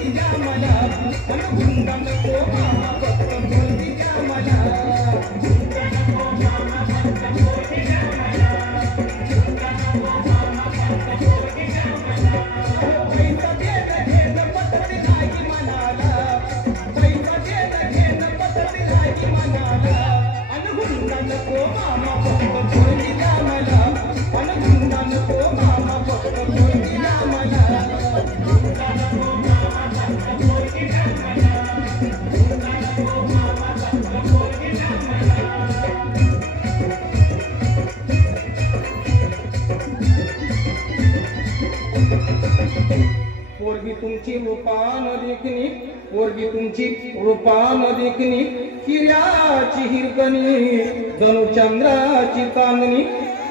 पोरगी द्या मला हुंडा नको मामा फक्त पोरगी द्या मला हुंडा नको मामा फक्त पोरगी द्या मला हुंडा नको मामा फक्त पोरगी द्या मला पैसा देणं घेणं पद्धती नाही मनाला पैसा देणं घेणं पद्धती नाही मनाला अन हुंडा नको मामा फक्त पोरगी द्या मला अन हुंडा नको मामा फक्त पोरगी द्या मला हुंडा नको मामा फक्त पोरगी द्या मला हुंडा नको मामा फक्त पोरगी द्या मला पोरगी तुमची रूपान देखणी पोरगी तुमची रूपान देखणी हिऱ्याची हिरकणी जणू चंद्राची चांदणी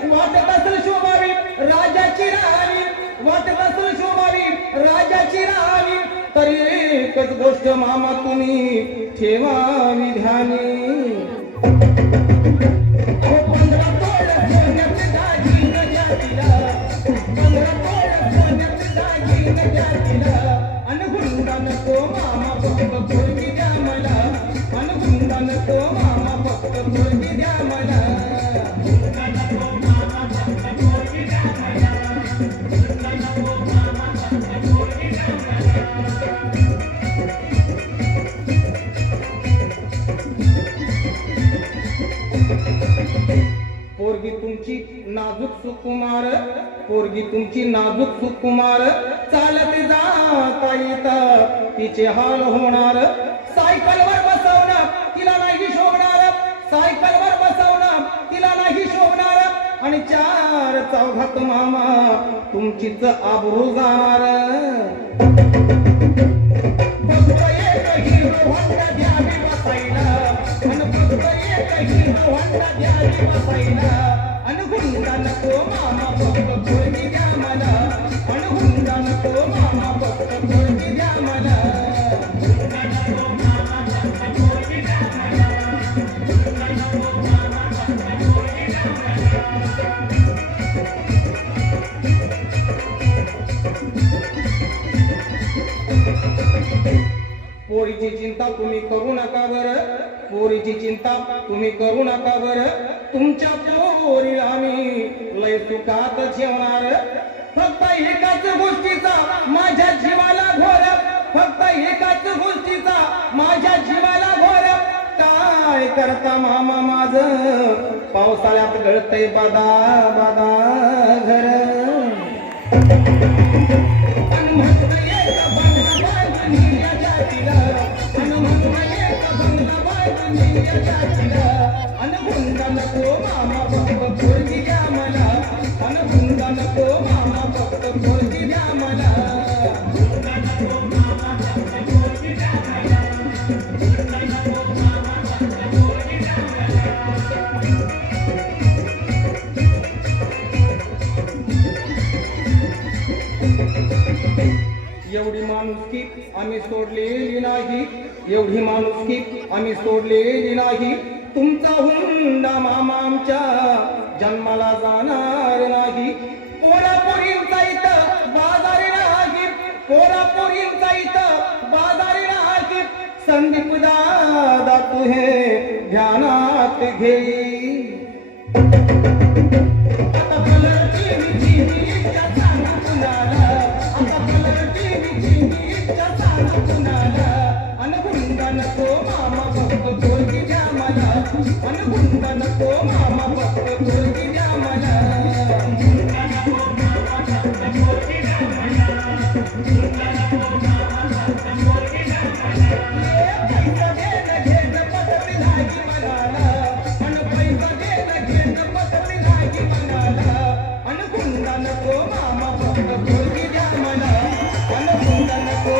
वाटत असेल शोभावी राजाची राणी वाटत असेल शोभावी राजाची राणी तरी एकच गोष्ट मामा तुम्ही ठेवावी ध्यानी हुंडा नको मामा फक्त पोरगी द्या मला हुंडा नको मामा फक्त पोरगी द्या मला हुंडा नको मामा फक्त पोरगी द्या मला हुंडा नको मामा फक्त पोरगी द्या मला पोरगी तुमची नाजूक सुकुमार पोरगी तुमची नाजूक सुकुमार चालत जाता येतं तिचे हाल होणार सायकलवर बसवणार तिला नाही शोभणार सायकलवर बसवणार तिला नाही शोभणार आणि चार चौघात मामा तुमचीच आबरू जाणार फक्त एक हिरो होंडा द्यावी बसायला आणि फक्त एक हिरो होंडा द्यावी बसायला आणि हुंडा नको मामा फक्त पोरगी द्या मला आणि हुंडा नको मामा फक्त पोरगी द्या मला हुंडा नको मामा फक्त पोरगी द्या मला हुंडा नको मामा फक्त पोरगी द्या मला पोरीची चिंता तुम्ही करू नका बरं पोरीची चिंता तुम्ही करू नका बरं तुमच्या पोरीला आम्ही लय सुखात ठेवणार फक्त एकाच गोष्टीचा माझ्या जीवाला घोर फक्त एकाच गोष्टीचा माझ्या जीवाला घोर काय करता मामा माझं पावसाळ्यात गळतय बादा बादा घर हुंडा नको मामा फक्त पोरगी द्या मला हुंडा नको मामा फक्त पोरगी द्या मला हुंडा नको मामा फक्त पोरगी द्या मला हुंडा नको मामा फक्त पोरगी द्या मला एवढी माणुसकी आम्ही सोडलेली नाही एवढी माणुसकी आम्ही सोडलेली नाही तुमचा हुंडा मामा आमच्या जन्माला जाणार नाही पोरापोरींचा इथं बाजारी नाही पोरापोरींचा इथं बाजारी नाही संदीप दादा तू हे ध्यानात घेई आता कलर टीव्हीची इच्छा सांगा कुणाला आता कलर टीव्हीची इच्छा सांगा कुणाला हुंडा नको मामा फक्त पोरगी द्या मला हुंडा नको मामा फक्त पोरगी द्या मला हुंडा नको मामा फक्त पोरगी द्या मला हुंडा नको मामा फक्त पोरगी द्या मला पैसा देणं घेणं पद्धती नाही मनाला पैसा देणं घेणं पद्धती नाही मनाला हुंडा नको मामा फक्त पोरगी द्या मला हुंडा नको